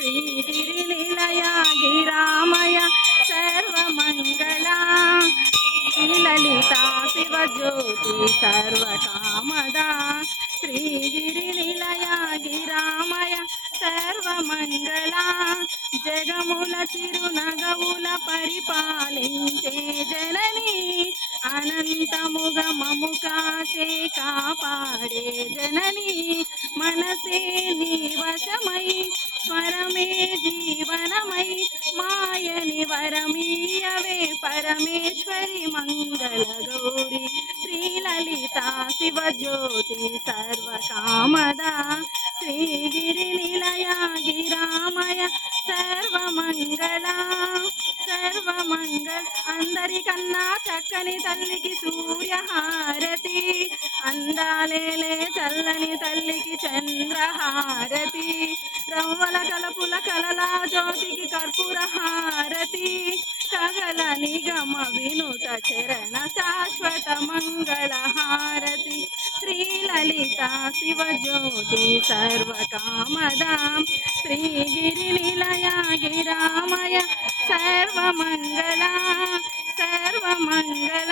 श्रीगिरिनिलय गिरामय सर्वमङ्गला श्रीललिता शिवज्योति सर्वकामदा श्रीगिरिनिलय गिरामय सर्वमङ्गला జగముల చిరునగవుల పరిపాలించే జనని అనంతముగ మము కాచే కాపాడే జనని మనసే నీ వశమై స్వరమే జీవనమై మాయని వరమీయవే పరమేశ్వరి మంగళ గౌరి శ్రీలలితా శివజ్యోతి సర్వకామదా శ్రీగిరినిలయ గిరామయ సర్వమంగళ సర్వమంగళ అందరికన్నా చక్కని తల్లికి సూర్యహారతి అందాలేలే చల్లని తల్లికి చంద్రహారతి రవ్వల కలపుల కలలా జ్యోతికి కర్పూర హారతి సగల నిగమ వినుత చరణ శాశ్వత మంగళ హారతి శ్రీలలిత శివజ్యోతి సర్వకామదా శ్రీగిరినిలయ గిరామయ సర్వమంగళ సర్వమంగళ